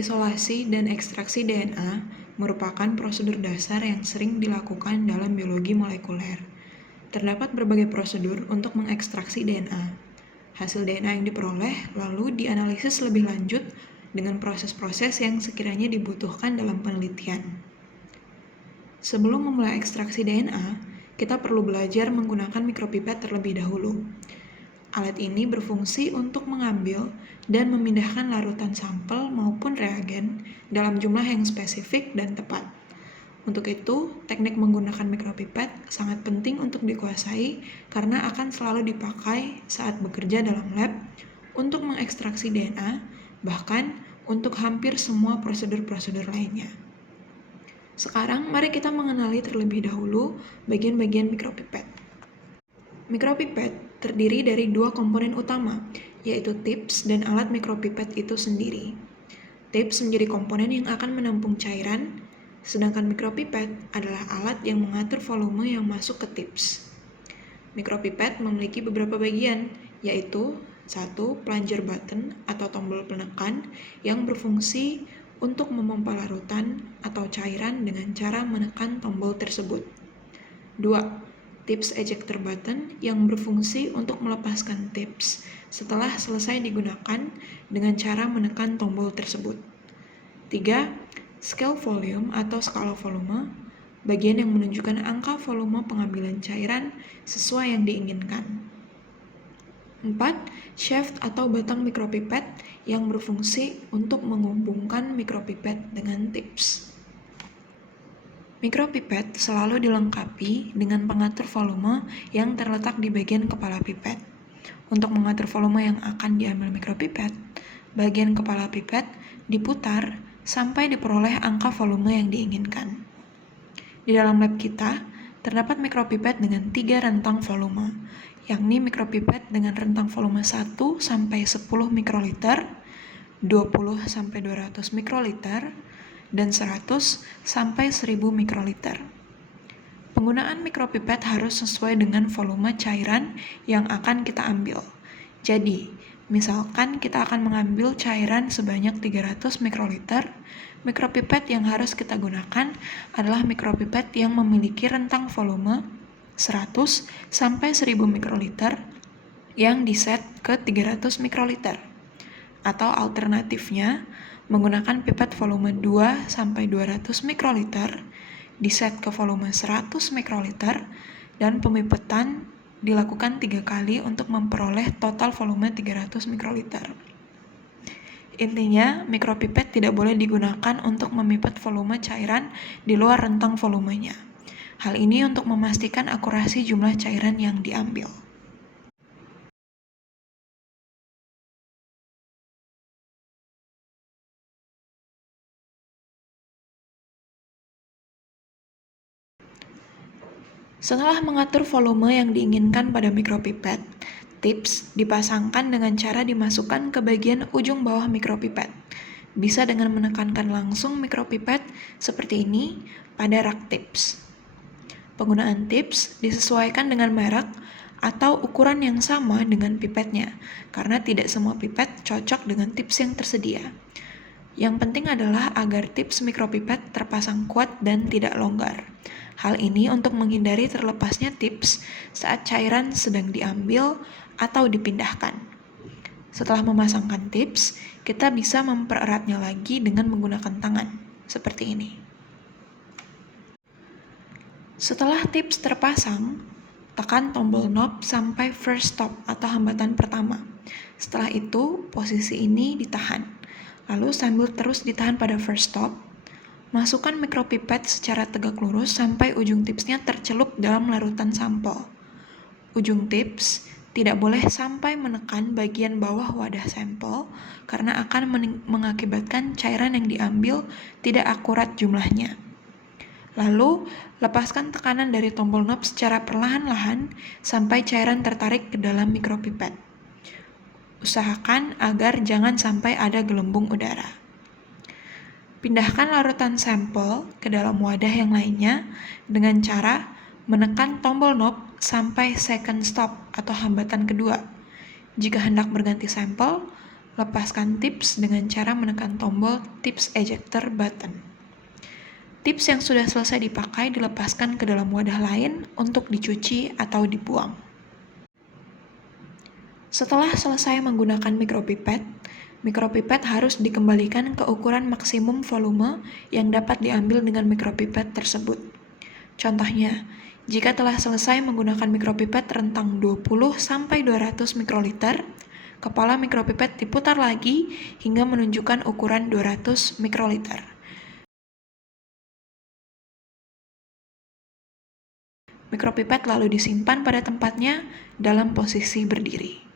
Isolasi dan ekstraksi DNA merupakan prosedur dasar yang sering dilakukan dalam biologi molekuler. Terdapat berbagai prosedur untuk mengekstraksi DNA. Hasil DNA yang diperoleh lalu dianalisis lebih lanjut dengan proses-proses yang sekiranya dibutuhkan dalam penelitian. Sebelum memulai ekstraksi DNA, kita perlu belajar menggunakan mikropipet terlebih dahulu. Alat ini berfungsi untuk mengambil dan memindahkan larutan sampel maupun reagen dalam jumlah yang spesifik dan tepat. Untuk itu, teknik menggunakan mikropipet sangat penting untuk dikuasai karena akan selalu dipakai saat bekerja dalam lab untuk mengekstraksi DNA, bahkan untuk hampir semua prosedur-prosedur lainnya. Sekarang, mari kita mengenali terlebih dahulu bagian-bagian mikropipet. Mikropipet terdiri dari dua komponen utama, yaitu tips dan alat mikropipet itu sendiri. Tips menjadi komponen yang akan menampung cairan, sedangkan mikropipet adalah alat yang mengatur volume yang masuk ke tips. Mikropipet memiliki beberapa bagian, yaitu 1. Plunger button atau tombol penekan yang berfungsi untuk memompa larutan atau cairan dengan cara menekan tombol tersebut. 2. Tips ejector button yang berfungsi untuk melepaskan tips setelah selesai digunakan dengan cara menekan tombol tersebut. 3. Scale volume atau skala volume, bagian yang menunjukkan angka volume pengambilan cairan sesuai yang diinginkan. 4. Shaft atau batang mikropipet yang berfungsi untuk menghubungkan mikropipet dengan tips. Mikropipet selalu dilengkapi dengan pengatur volume yang terletak di bagian kepala pipet. Untuk mengatur volume yang akan diambil mikropipet, bagian kepala pipet diputar sampai diperoleh angka volume yang diinginkan. Di dalam lab kita, terdapat mikropipet dengan 3 rentang volume, yakni mikropipet dengan rentang volume 1 sampai 10 mikroliter, 20 sampai 200 mikroliter, dan 100 sampai 1000 mikroliter. Penggunaan mikropipet harus sesuai dengan volume cairan yang akan kita ambil. Jadi, misalkan kita akan mengambil cairan sebanyak 300 mikroliter, mikropipet yang harus kita gunakan adalah mikropipet yang memiliki rentang volume 100 sampai 1000 mikroliter yang diset ke 300 mikroliter. Atau alternatifnya, menggunakan pipet volume 2 sampai 200 mikroliter, diset ke volume 100 mikroliter, dan pemipetan dilakukan 3 kali untuk memperoleh total volume 300 mikroliter. Intinya, mikropipet tidak boleh digunakan untuk memipet volume cairan di luar rentang volumenya. Hal ini untuk memastikan akurasi jumlah cairan yang diambil. Setelah mengatur volume yang diinginkan pada mikropipet, tips dipasangkan dengan cara dimasukkan ke bagian ujung bawah mikropipet. Bisa dengan menekankan langsung mikropipet seperti ini pada rak tips. Penggunaan tips disesuaikan dengan merek atau ukuran yang sama dengan pipetnya, karena tidak semua pipet cocok dengan tips yang tersedia. Yang penting adalah agar tips mikropipet terpasang kuat dan tidak longgar. Hal ini untuk menghindari terlepasnya tips saat cairan sedang diambil atau dipindahkan. Setelah memasangkan tips, kita bisa mempereratnya lagi dengan menggunakan tangan, seperti ini. Setelah tips terpasang, tekan tombol knob sampai first stop atau hambatan pertama. Setelah itu, posisi ini ditahan. Lalu sambil terus ditahan pada first stop, masukkan mikropipet secara tegak lurus sampai ujung tipsnya tercelup dalam larutan sampel. Ujung tips tidak boleh sampai menekan bagian bawah wadah sampel karena akan mengakibatkan cairan yang diambil tidak akurat jumlahnya. Lalu, lepaskan tekanan dari tombol knob secara perlahan-lahan sampai cairan tertarik ke dalam mikropipet. Usahakan agar jangan sampai ada gelembung udara. Pindahkan larutan sampel ke dalam wadah yang lainnya dengan cara menekan tombol knob sampai second stop atau hambatan kedua. Jika hendak berganti sampel, lepaskan tips dengan cara menekan tombol tips ejector button. Tips yang sudah selesai dipakai dilepaskan ke dalam wadah lain untuk dicuci atau dibuang. Setelah selesai menggunakan mikropipet harus dikembalikan ke ukuran maksimum volume yang dapat diambil dengan mikropipet tersebut. Contohnya, jika telah selesai menggunakan mikropipet rentang 20-200 mikroliter, kepala mikropipet diputar lagi hingga menunjukkan ukuran 200 mikroliter. Mikropipet lalu disimpan pada tempatnya dalam posisi berdiri.